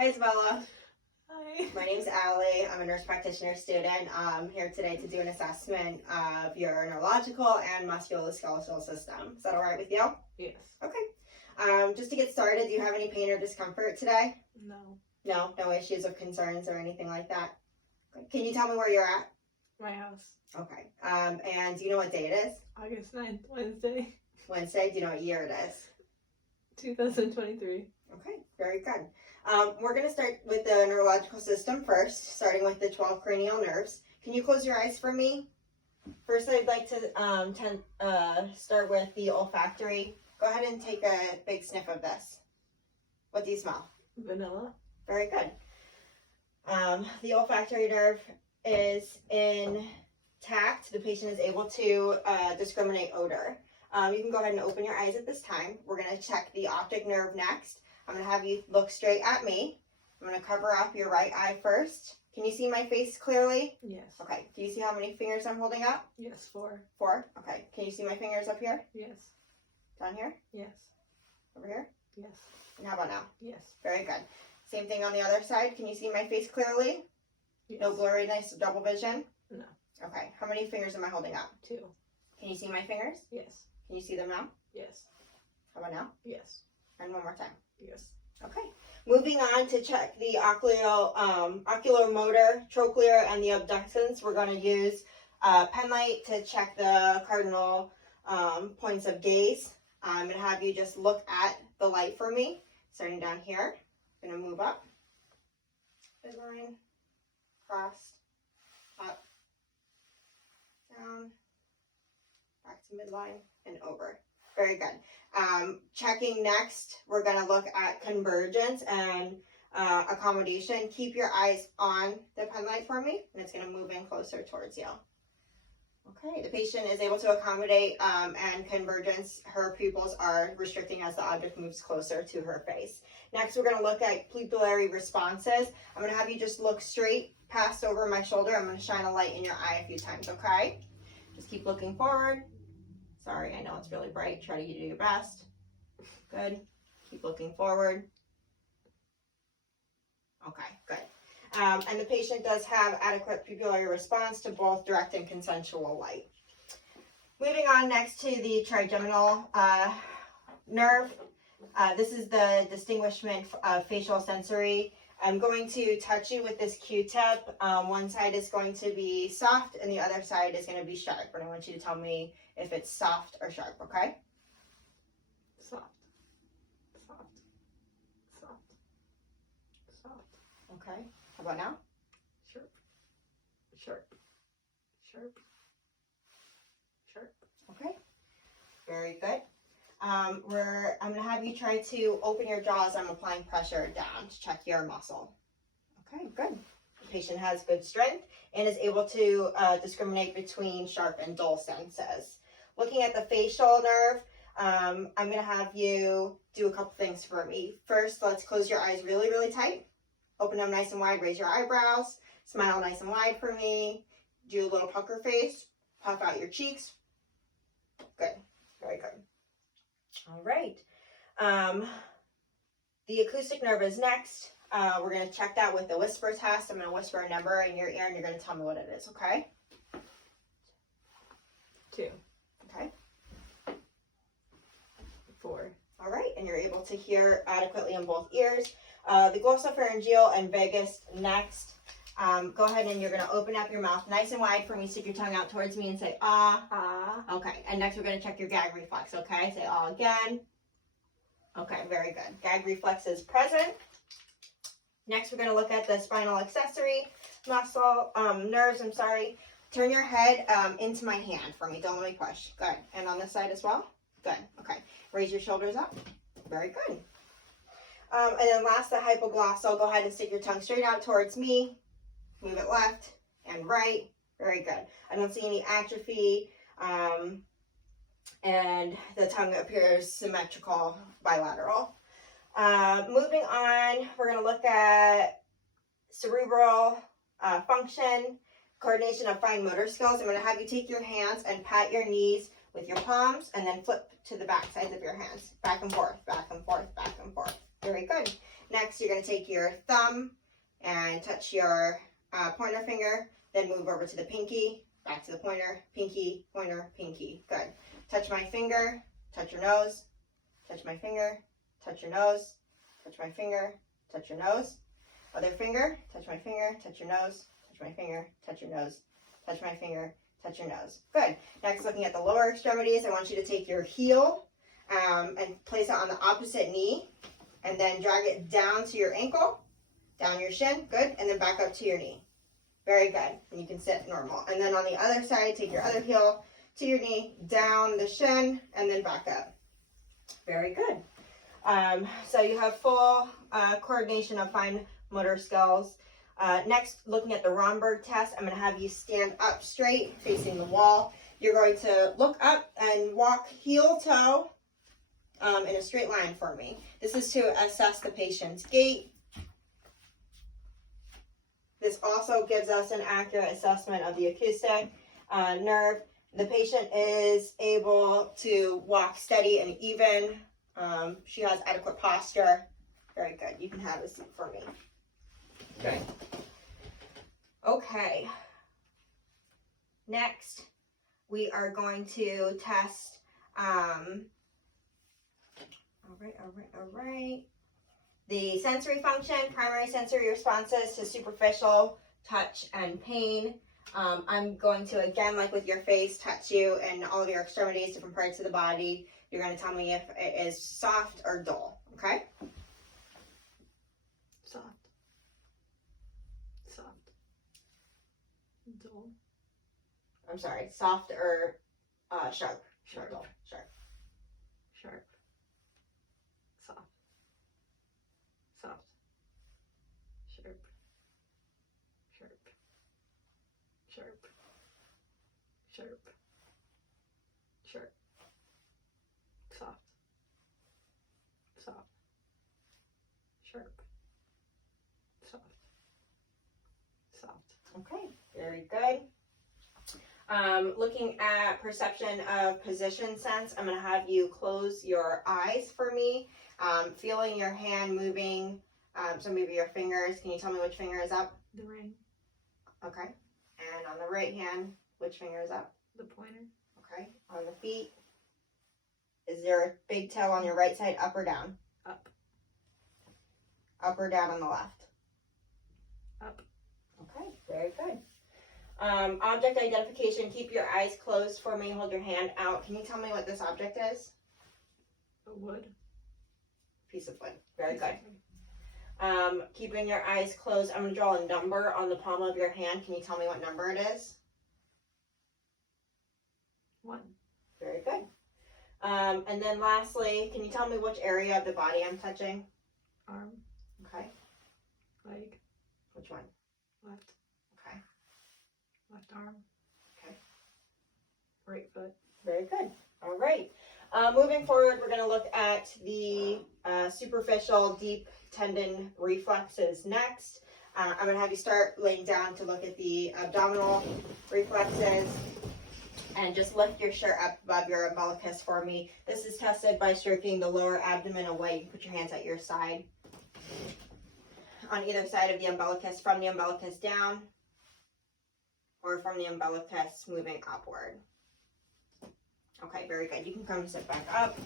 Hi, Isabella. Hi. My name's Allie. I'm a nurse practitioner student. I'm here today to do an assessment of your neurological and musculoskeletal system. Is that all right with you? Yes. Okay. Just to get started, do you have any pain or discomfort today? No. No issues or concerns or anything like that? Okay. Can you tell me where you're at? My house. Okay. And do you know what day it is? August 9th, Wednesday. Wednesday. Do you know what year it is? 2023. Okay, very good. We're going to start with the neurological system first, starting with the 12 cranial nerves. Can you close your eyes for me? First, I'd like to start with the olfactory. Go ahead and take a big sniff of this. What do you smell? Vanilla. Very good. The olfactory nerve is intact. The patient is able to discriminate odor. You can go ahead and open your eyes at this time. We're going to check the optic nerve next. I'm going to have you look straight at me. I'm going to cover up your right eye first. Can you see my face clearly? Yes. Okay. Do you see how many fingers I'm holding up? Yes, 4. 4? Okay. Can you see my fingers up here? Yes. Down here? Yes. Over here? Yes. And how about now? Yes. Very good. Same thing on the other side. Can you see my face clearly? Yes. No blurriness, double vision? No. Okay. How many fingers am I holding up? 2. Can you see my fingers? Yes. Can you see them now? Yes. How about now? Yes. And one more time. Yes. Okay. Moving on to check the oculomotor, trochlear, and the abducens. We're going to use pen light to check the cardinal points of gaze. I'm going to have you just look at the light for me, starting down here. I'm going to move up, midline, cross, up, down, back to midline, and over. Very good. Checking next, we're going to look at convergence and accommodation. Keep your eyes on the pen light for me, and it's going to move in closer towards you. Okay, the patient is able to accommodate and convergence. Her pupils are restricting as the object moves closer to her face. Next, we're going to look at pupillary responses. I'm going to have you just look straight past over my shoulder. I'm going to shine a light in your eye a few times, okay? Just keep looking forward. Sorry, I know it's really bright. Try to do your best. Good. Keep looking forward. Okay, good. And the patient does have adequate pupillary response to both direct and consensual light. Moving on next to the trigeminal nerve. This is the distinguishment of facial sensory. I'm going to touch you with this Q-tip. One side is going to be soft and the other side is going to be sharp. And I want you to tell me if it's soft or sharp, okay? Soft. Soft. Soft. Soft. Okay. How about now? Sharp. Sharp. Sharp. Sharp. Okay. Very good. I'm going to have you try to open your jaw as I'm applying pressure down to check your muscle. Okay, good. The patient has good strength and is able to discriminate between sharp and dull senses. Looking at the facial nerve, I'm going to have you do a couple things for me. First, let's close your eyes really, really tight. Open them nice and wide. Raise your eyebrows. Smile nice and wide for me. Do a little pucker face. Puff out your cheeks. Good. Very good. All right. The acoustic nerve is next. We're going to check that with the whisper test. I'm going to whisper a number in your ear and you're going to tell me what it is, okay? 2. Okay. 4. All right. And you're able to hear adequately in both ears. The glossopharyngeal and vagus next. Go ahead and you're going to open up your mouth nice and wide for me. Stick your tongue out towards me and say, ah. Ah. Okay. And next we're going to check your gag reflex, okay? Say ah again. Okay, very good. Gag reflex is present. Next, we're going to look at the spinal accessory muscle, nerves, I'm sorry. Turn your head into my hand for me. Don't let me push. Good. And on this side as well? Good. Okay. Raise your shoulders up. Very good. And then last, the hypoglossal. Go ahead and stick your tongue straight out towards me. Move it left and right. Very good. I don't see any atrophy. And the tongue appears symmetrical, bilateral. Moving on, we're going to look at cerebral function, coordination of fine motor skills. I'm going to have you take your hands and pat your knees with your palms and then flip to the back sides of your hands. Back and forth, back and forth, back and forth. Very good. Next, you're going to take your thumb and touch your pointer finger, then move over to the pinky, back to the pointer, pinky, pointer, pinky. Good. Touch my finger, touch your nose, touch my finger, touch your nose, touch my finger, touch your nose. Other finger, touch my finger, touch your nose, touch my finger, touch your nose, touch my finger, touch your nose. Good. Next, looking at the lower extremities, I want you to take your heel and place it on the opposite knee, and then drag it down to your ankle, down your shin. Good. And then back up to your knee. Very good. And you can sit normal. And then on the other side, take your other heel to your knee, down the shin, and then back up. Very good. So you have full coordination of fine motor skills. Next, looking at the Romberg test, I'm going to have you stand up straight, facing the wall. You're going to look up and walk heel toe in a straight line for me. This is to assess the patient's gait. This also gives us an accurate assessment of the acoustic nerve. The patient is able to walk steady and even. She has adequate posture. Very good. You can have a seat for me. Good. Okay. Next, we are going to test, all right. The sensory function, primary sensory responses to superficial touch and pain. I'm going to, again, like with your face, touch you and all of your extremities, different parts of the body. You're going to tell me if it is soft or dull, okay? Soft. Soft. Dull. I'm sorry, soft or sharp? Sharp. Dull. Sharp. Sharp. Soft. Soft. Sharp. Sharp. Sharp. Sharp. Sharp. Soft. Soft. Sharp. Soft. Soft. Okay, very good. Looking at perception of position sense, I'm going to have you close your eyes for me, feeling your hand moving, so maybe your fingers. Can you tell me which finger is up? The ring. Okay. And on the right hand, which finger is up? The pointer. Okay. On the feet, is there a big toe on your right side, up or down? Up. Up or down on the left? Up. Okay, very good. Object identification, keep your eyes closed for me, hold your hand out. Can you tell me what this object is? A wood. Piece of wood. Very good. Keeping your eyes closed, I'm going to draw a number on the palm of your hand. Can you tell me what number it is? 1. Very good. And then lastly, can you tell me which area of the body I'm touching? Arm. Okay. Leg. Which one? Left. Okay. Left arm. Okay. Right foot. Very good. All right. Moving forward, we're going to look at the superficial deep tendon reflexes next. I'm going to have you start laying down to look at the abdominal reflexes. And just lift your shirt up above your umbilicus for me. This is tested by stroking the lower abdomen away. You can put your hands at your side. On either side of the umbilicus, from the umbilicus down, or from the umbilicus moving upward. Okay, very good. You can come sit back up.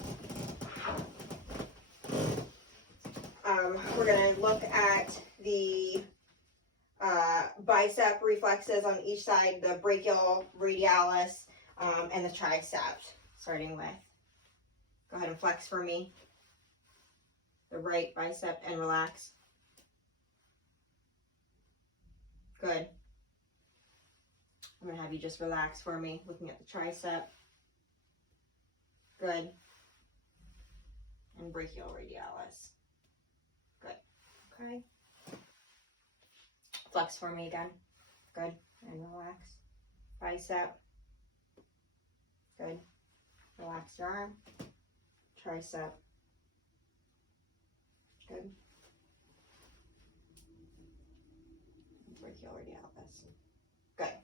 We're going to look at the bicep reflexes on each side, the brachial radialis, and the tricep, starting with, go ahead and flex for me, the right bicep and relax. Good. I'm going to have you just relax for me, looking at the tricep. Good. And brachial radialis. Good. Okay. Flex for me again. Good. And relax. Bicep. Good. Relax your arm. Tricep. Good. Brachial radialis. Good.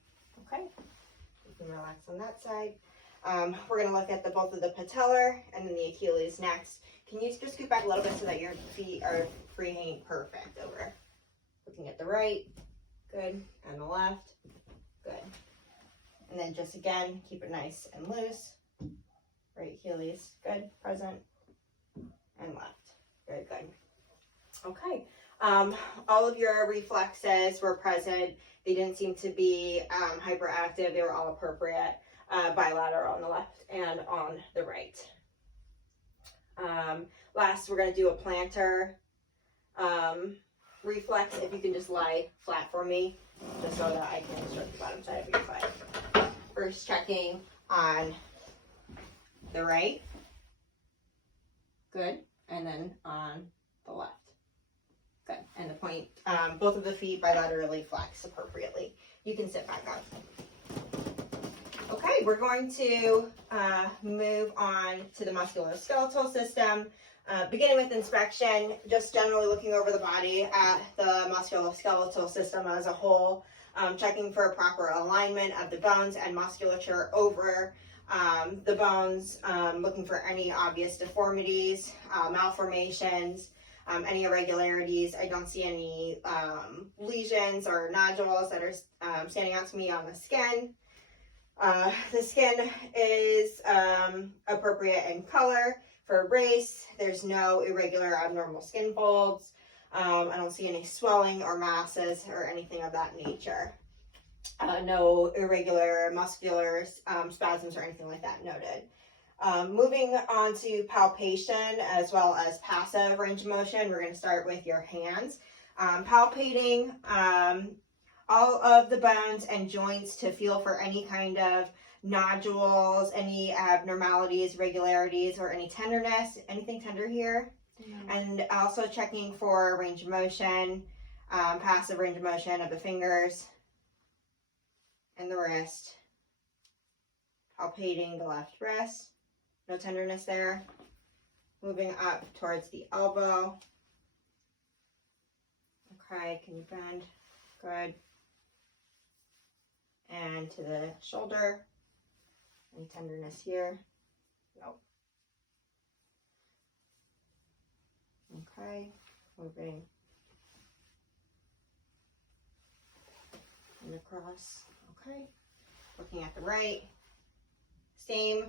Okay. You can relax on that side. We're going to look at both of the patellar and then the Achilles next. Can you just scoot back a little bit so that your feet are free hanging? Perfect. Over. Looking at the right. Good. And the left. Good. And then just again, keep it nice and loose. Right heelys. Good. Present. And left. Very good. Okay. All of your reflexes were present. They didn't seem to be hyperactive. They were all appropriate. Bilateral on the left and on the right. Last, we're going to do a plantar reflex. If you can just lie flat for me, just so that I can stroke the bottom side of your foot. First, checking on the right. Good. And then on the left. Good. And the point, both of the feet bilaterally flex appropriately. You can sit back up. Okay, we're going to move on to the musculoskeletal system. Beginning with inspection, just generally looking over the body at the musculoskeletal system as a whole, checking for proper alignment of the bones and musculature over the bones, looking for any obvious deformities, malformations, any irregularities. I don't see any lesions or nodules that are standing out to me on the skin. The skin is appropriate in color for race. There's no irregular abnormal skin folds. I don't see any swelling or masses or anything of that nature. No irregular muscular spasms or anything like that noted. Moving on to palpation as well as passive range of motion, we're going to start with your hands. Palpating all of the bones and joints to feel for any kind of nodules, any abnormalities, irregularities, or any tenderness. Anything tender here? Mm-hmm. And also checking for range of motion, passive range of motion of the fingers and the wrist. Palpating the left wrist. No tenderness there. Moving up towards the elbow. Okay, can you bend? Good. And to the shoulder. Any tenderness here? Nope. Okay, moving and across. Okay, looking at the right. Same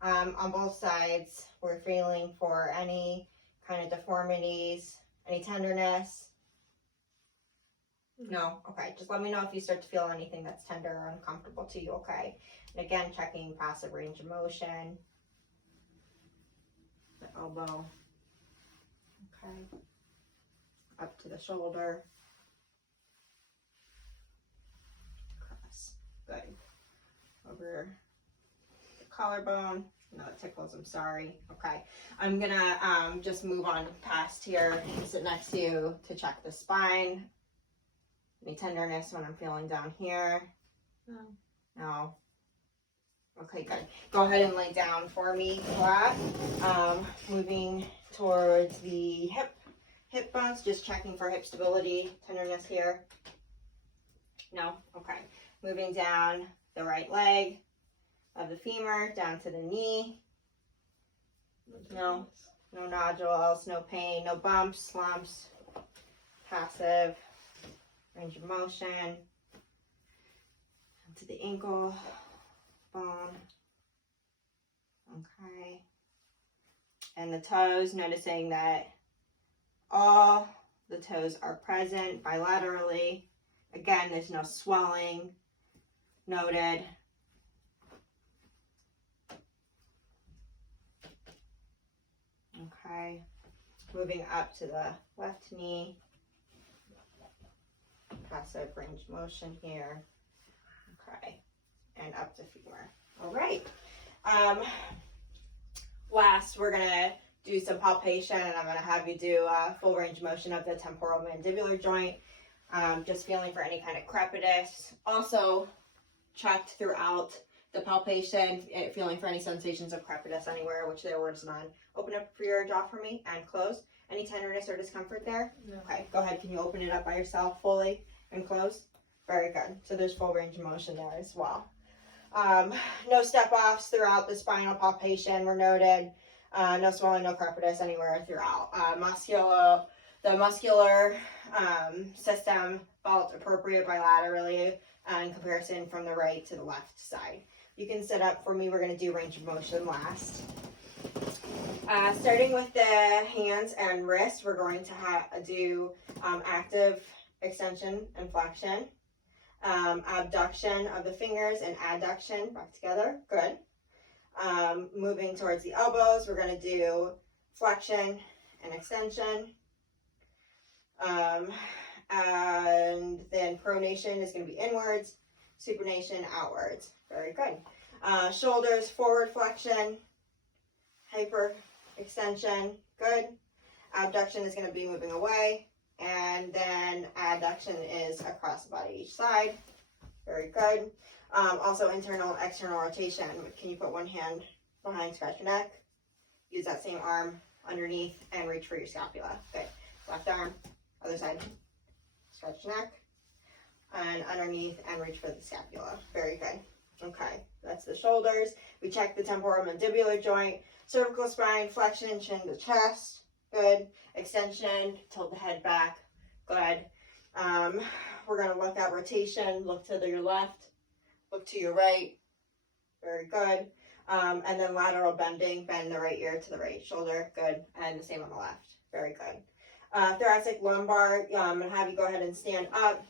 on both sides. We're feeling for any kind of deformities, any tenderness. No? Okay, just let me know if you start to feel anything that's tender or uncomfortable to you, okay? And again, checking passive range of motion. The elbow. Okay. Up to the shoulder. Across. Good. Over the collarbone. No, it tickles, I'm sorry. Okay. I'm gonna just move on past here and sit next to you to check the spine. Any tenderness when I'm feeling down here? No. No. Okay, good. Go ahead and lay down for me flat. Moving towards the hip bones, just checking for hip stability, tenderness here. No? Okay. Moving down the right leg of the femur, down to the knee. No. No nodules, no pain, no bumps, lumps. Passive range of motion. To the ankle bone. Okay. And the toes, noticing that all the toes are present bilaterally. Again, there's no swelling noted. Okay. Moving up to the left knee. Passive range of motion here. Okay. And up to femur. All right. Last, we're going to do some palpation, and I'm going to have you do a full range of motion of the temporal mandibular joint. Just feeling for any kind of crepitus. Also, checked throughout the palpation, feeling for any sensations of crepitus anywhere, which there was none. Open up for your jaw for me and close. Any tenderness or discomfort there? No. Okay, go ahead. Can you open it up by yourself fully and close? Very good. So there's full range of motion there as well. No step-offs throughout the spinal palpation were noted. No swelling, no crepitus anywhere throughout. The muscular system felt appropriate bilaterally in comparison from the right to the left side. You can sit up for me. We're going to do range of motion last. Starting with the hands and wrists, we're going to do active extension and flexion, abduction of the fingers and adduction back together. Good. Moving towards the elbows, we're going to do flexion and extension. And then pronation is going to be inwards, supination outwards. Very good. Shoulders, forward flexion, hyper extension. Good. Abduction is going to be moving away. And then adduction is across the body each side. Very good. Also internal and external rotation. Can you put one hand behind, scratch your neck? Use that same arm underneath and reach for your scapula. Good. Left arm, other side. Scratch your neck. And underneath and reach for the scapula. Very good. Okay, that's the shoulders. We check the temporomandibular joint. Cervical spine, flexion, chin to chest. Good. Extension, tilt the head back. Good. We're going to look at rotation. Look to your left. Look to your right. Very good. And then lateral bending. Bend the right ear to the right shoulder. Good. And the same on the left. Very good. Thoracic lumbar. I'm going to have you go ahead and stand up.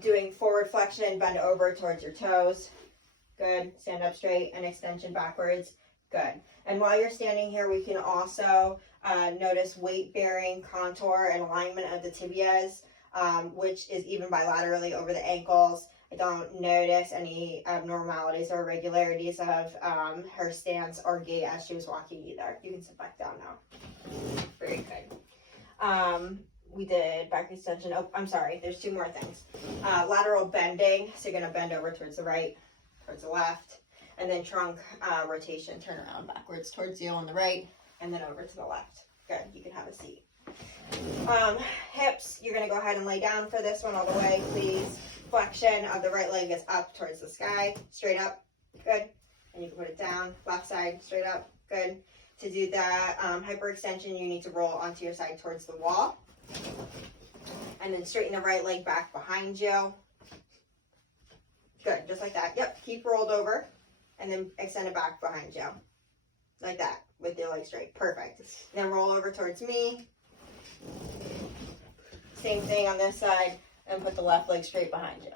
Doing forward flexion. Bend over towards your toes. Good. Stand up straight and extension backwards. Good. And while you're standing here, we can also notice weight bearing contour and alignment of the tibias, which is even bilaterally over the ankles. I don't notice any abnormalities or irregularities of her stance or gait as she was walking either. You can sit back down now. Very good. We did back extension. Oh, I'm sorry. There's two more things. Lateral bending. So you're going to bend over towards the right, towards the left. And then trunk rotation. Turn around backwards towards you on the right. And then over to the left. Good. You can have a seat. Hips. You're going to go ahead and lay down for this one all the way, please. Flexion of the right leg is up towards the sky. Straight up. Good. And you can put it down. Left side. Straight up. Good. To do that hyperextension, you need to roll onto your side towards the wall. And then straighten the right leg back behind you. Good. Just like that. Yep. Keep rolled over. And then extend it back behind you. Like that. With your leg straight. Perfect. Then roll over towards me. Same thing on this side. And put the left leg straight behind you.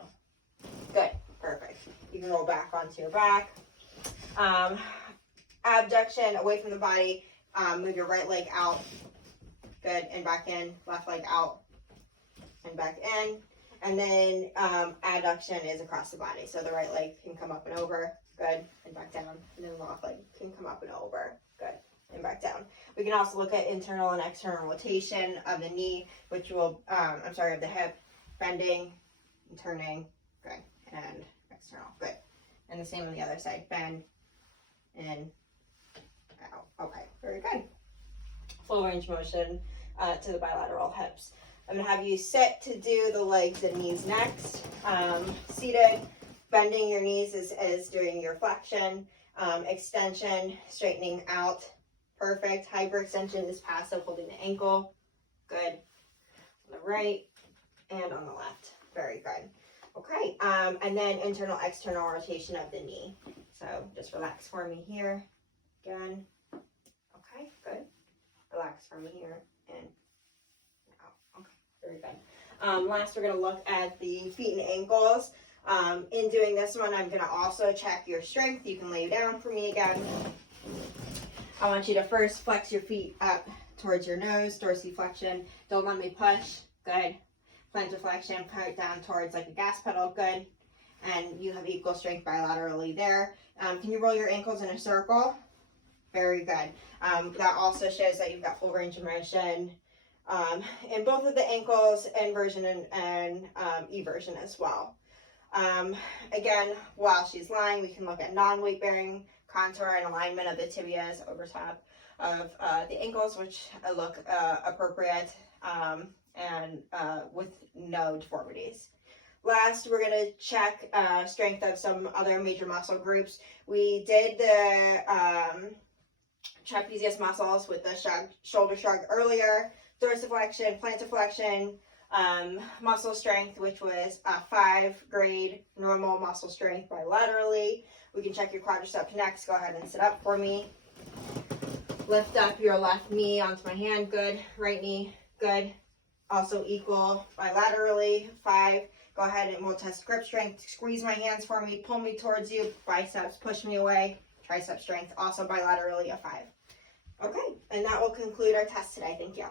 Good. Perfect. You can roll back onto your back. Abduction away from the body. Move your right leg out. Good. And back in. Left leg out. And back in. And then adduction is across the body. So the right leg can come up and over. Good. And back down. And then the left leg can come up and over. Good. And back down. We can also look at internal and external rotation of the knee, which will, of the hip. Bending and turning. Good. And external. Good. And the same on the other side. Bend. In. Out. Okay. Very good. Full range motion to the bilateral hips. I'm going to have you sit to do the legs and knees next. Seated. Bending your knees is doing your flexion. Extension. Straightening out. Perfect. Hyperextension is passive, holding the ankle. Good. On the right. And on the left. Very good. Okay. And then internal, external rotation of the knee. So just relax for me here. Again. Okay. Good. Relax for me here. And out. Okay. Very good. Last, we're going to look at the feet and ankles. In doing this one, I'm going to also check your strength. You can lay down for me again. I want you to first flex your feet up towards your nose, dorsiflexion. Don't let me push. Good. Plantar flexion, point down towards like a gas pedal. Good. And you have equal strength bilaterally there. Can you roll your ankles in a circle? Very good. That also shows that you've got full range of motion in both of the ankles, inversion and eversion as well. Again, while she's lying, we can look at non-weight bearing contour and alignment of the tibias over top of the ankles, which look appropriate and with no deformities. Last, we're going to check strength of some other major muscle groups. We did the trapezius muscles with the shoulder shrug earlier, dorsiflexion, plantarflexion, muscle strength, which was a 5 grade normal muscle strength bilaterally. We can check your quadriceps next. Go ahead and sit up for me. Lift up your left knee onto my hand. Good. Right knee. Good. Also equal bilaterally. 5. Go ahead and we'll test grip strength. Squeeze my hands for me. Pull me towards you. Biceps, push me away. Tricep strength, also bilaterally a 5. Okay, and that will conclude our test today. Thank you.